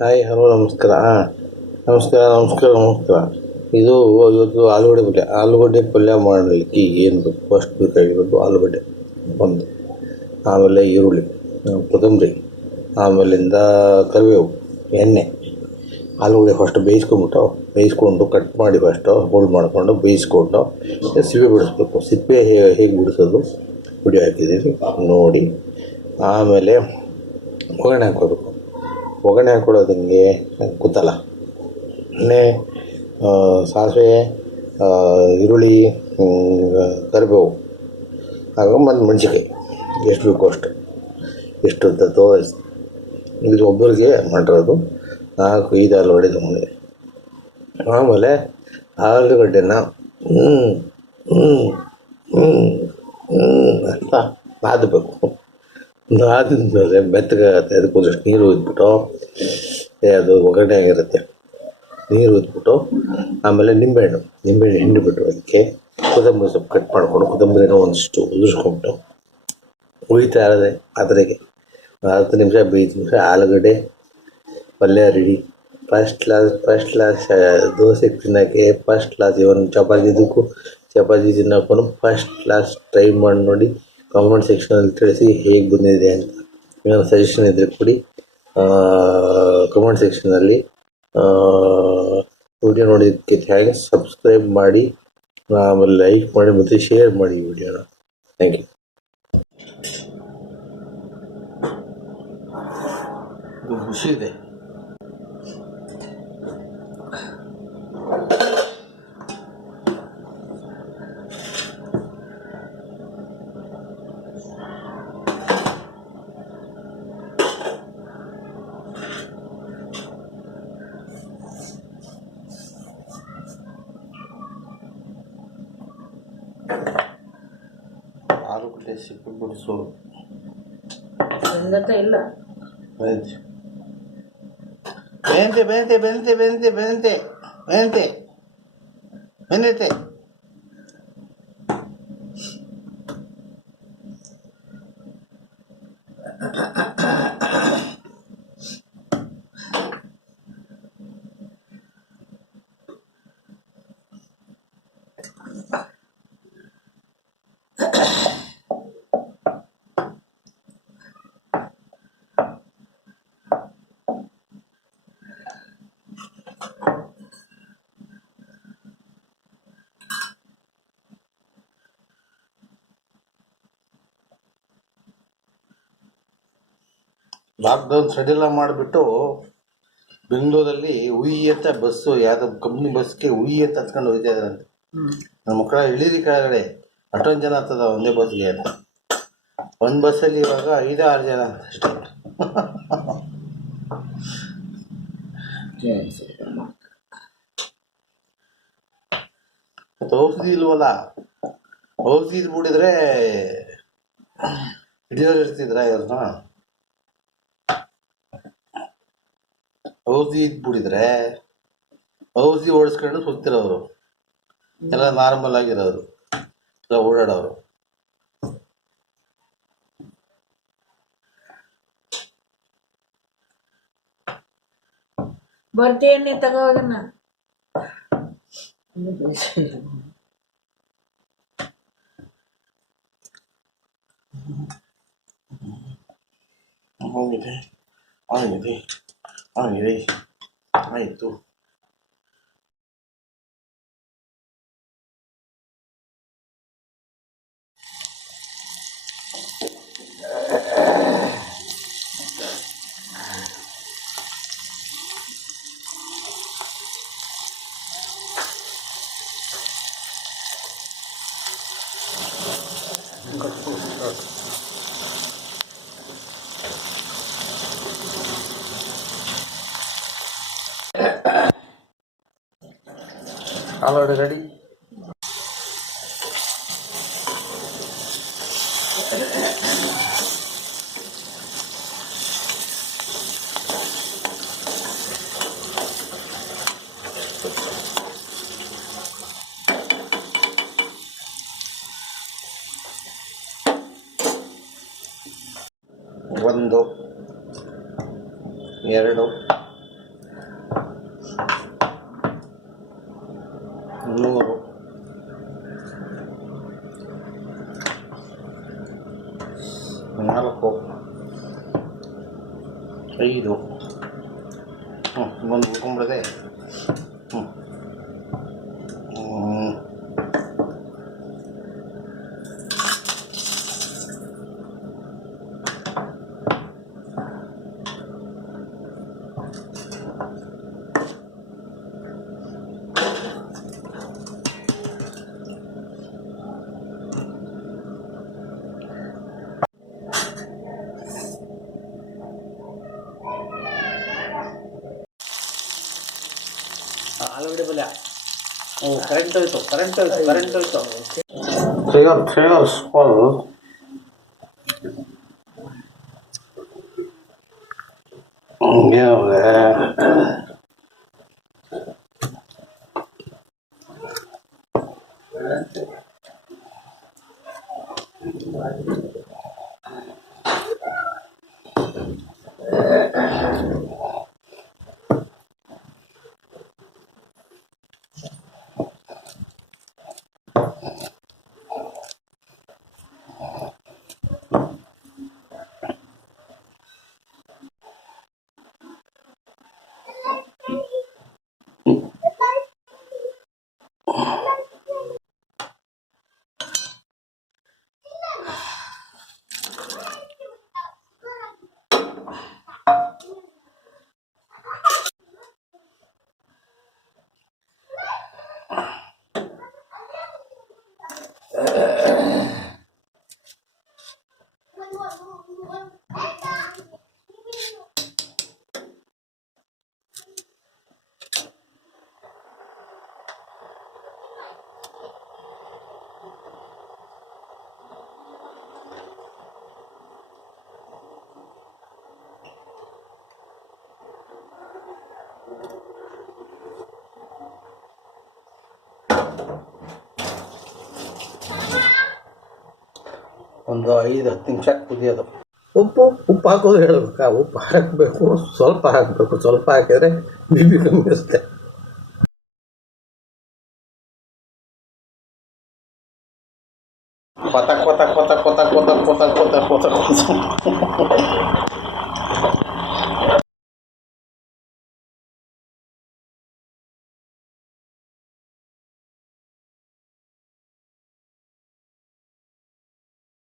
Hi hello ನಮಸ್ಕಾರ. ನಮಸ್ಕಾರ. ಇದು ಇವತ್ತು ಆಲೂಗಡ್ಡೆ ಪಲ್ಯ ಮಾಡಲಿಕ್ಕೆ ಏನು ಫಸ್ಟ್ ಬೇಕಾಗಿರೋದು ಆಲೂಗಡ್ಡೆ ಒಂದು, ಆಮೇಲೆ ಈರುಳ್ಳಿ, ಕೊತ್ತಂಬರಿ, ಆಮೇಲಿಂದ ಕರಿಬೇವು, ಎಣ್ಣೆ. ಆಲೂಗಡ್ಡೆ ಫಸ್ಟ್ ಬೇಯಿಸ್ಕೊಂಡು ಕಟ್ ಮಾಡಿ ಫಸ್ಟು ಹೋಲ್ಡ್ ಮಾಡಿಕೊಂಡು ಬೇಯಿಸ್ಕೊಂಡು ಸಿಪ್ಪೆ ಬಿಡಿಸ್ಬೇಕು. ಸಿಪ್ಪೆ ಹೇಗೆ ಬಿಡಿಸೋದು ವಿಡಿಯೋ ಹಾಕಿದ್ದೀನಿ ನೋಡಿ. ಆಮೇಲೆ ಒಗ್ಗರಣೆ ಹಾಕ್ಕೋಬೇಕು. ಒಗ್ಗರಣೆ ಹಾಕ್ಕೊಳ್ಳೋದು ಹಿಂಗೆ ಗೊತ್ತಲ್ಲ. ಎಣ್ಣೆ, ಸಾಸಿವೆ, ಈರುಳ್ಳಿ, ಕರಿಬೇವು ಮತ್ತು ಮೆಣಸಿನ್ಕಾಯಿ ಎಷ್ಟು ಬೇಕೋ ಅಷ್ಟು, ಎಷ್ಟು ಅಂತ ತೋರಿಸಿ. ಇದು ಒಬ್ಬರಿಗೆ ಮಾಡಿರೋದು 4-5 ಆಲೂಗಡ್ಡೆ ತೊಗೊಂಡಿದೆ. ಆಮೇಲೆ ಆಲೂಗಡ್ಡೆನ ಅಂತ ನಾದಬೇಕು. ನಾದಿದ್ಮೇಲೆ ಮೆತ್ತಗಾಗತ್ತೆ. ಅದಕ್ಕೊಂದಷ್ಟು ನೀರು ಉಯ್ದ್ಬಿಟ್ಟು, ಅದು ಒಗ್ಗರಣೆ ಆಗಿರುತ್ತೆ, ನೀರು ಉಯ್ದ್ಬಿಟ್ಟು ಆಮೇಲೆ ನಿಂಬೆಹಣ್ಣು ಹಿಂಡಿಬಿಟ್ಟು ಅದಕ್ಕೆ ಕೊತ್ತಂಬರಿ ಸೊಪ್ಪು ಕಟ್ ಮಾಡಿಕೊಂಡು ಕೊತ್ತಂಬರಿನ ಒಂದಿಷ್ಟು ಉದುರಿಸ್ಕೊಂಬಿಟ್ಟು ಉಳಿತಾ ಇರೋದೆ ಅದ್ರಾಗೆ 10 ನಿಮಿಷ 15 ನಿಮಿಷ ಆಲೂಗಡ್ಡೆ ಪಲ್ಯ ರೆಡಿ. ಫಸ್ಟ್ ಕ್ಲಾಸ್ ದೋಸೆ ತಿನ್ನೋಕ್ಕೆ ಫಸ್ಟ್ ಕ್ಲಾಸ್. ಇವನ್ ಚಪಾತಿ ತಿನ್ನೋಕ್ಕೂ ಫಸ್ಟ್ ಕ್ಲಾಸ್. ಟ್ರೈ ಮಾಡಿ ನೋಡಿ. ಕಾಮೆಂಟ್ ಸೆಕ್ಷನಲ್ಲಿ ತಿಳಿಸಿ ಹೇಗೆ ಬಂದಿದೆ ಅಂತ. ಏನೋ ಸಜೆಷನ್ ಇದ್ದರೆ ಕೊಡಿ ಕಮೆಂಟ್ ಸೆಕ್ಷನಲ್ಲಿ. ವಿಡಿಯೋ ನೋಡಿದ್ದಕ್ಕೆ ಥ್ಯಾಂಕ್ಸ್. ಸಬ್ಸ್ಕ್ರೈಬ್ ಮಾಡಿ, ಆಮೇಲೆ ಲೈಕ್ ಮಾಡಿ ಮತ್ತು ಶೇರ್ ಮಾಡಿ ಈ ವಿಡಿಯೋನ. Thank you. ಖುಷಿ ಇದೆ. ಆಲೂಗಡ್ಡೆ ಸಿಪ್ಪೆ ಬಿಡಿಸೋದು ಇಲ್ಲ. ಬೆಂದೈತೆ. ಲಾಕ್ಡೌನ್ ಸಡಿಲ ಮಾಡಿಬಿಟ್ಟು ಬೆಂಗಳೂರಲ್ಲಿ ಅಂತ ಬಸ್ಸು, ಯಾವುದೋ ಕಂಪ್ನಿ ಬಸ್ಗೆ ಅಂತ ಹತ್ಕೊಂಡು ಹೋಗ್ತಾ ಇದ್ರಂತೆ. ನನ್ನ ಮಕ್ಕಳ ಇಳಿರಿ ಕೆಳಗಡೆ, ಅಷ್ಟೊಂದು ಜನ ಆಗ್ತದ ಒಂದೇ ಬಸ್ಗೆ ಅಂತ. ಒಂದು ಬಸ್ಸಲ್ಲಿ ಇವಾಗ 5-6 ಜನ ಅಂತ ಅಷ್ಟೇ. ಮತ್ತು ಔಷಧಿ ಇಲ್ವಲ್ಲ. ಔಷಧಿ ಬಿಡಿದ್ರೆ ಹಿಡಿಯೋರು ಇರ್ತಿದ್ರ ಇವ್ರನ್ನ. ಔಷಧಿ ಇದ್ಬಿಡಿದ್ರೆ ಔಷಧಿ ಓಡಿಸ್ಕೊಂಡು ಸುತ್ತಿರೋರು ಎಲ್ಲ ನಾರ್ಮಲ್ ಆಗಿರೋರು ಎಲ್ಲ ಓಡಾಡೋರು. ಬರ್ತೀನಿ ತಗೋಗನ್ನ. ಆಗಿದೆ ಆಯಿತು. ಆಲೂಗಡ್ಡೆ ರೆಡಿ. ಒಂದು 2 4 5 ಒಂದು ಉಳ್ಕೊಂಬಿಡದೆ. ಆಲೂಗಡ್ಡೆ ಪಲ್ಯ. ಕರೆಂಟ್ ಹೋಯ್ತು. Three spoons. ಒಂದು 5-10 ನಿಮಿಷ ಕುದಿಯೋದು. ಉಪ್ಪು ಹಾಕೋದು ಹೇಳ್ಬೇಕಾ? ಉಪ್ಪು ಹಾಕಬೇಕು, ಸ್ವಲ್ಪ ಹಾಕಬೇಕು. ಸ್ವಲ್ಪ ಹಾಕಿದರೆ ಬಿಬಿ ಕಮ್ಮಿ ಅನಿಸುತ್ತೆ. ಕೊತ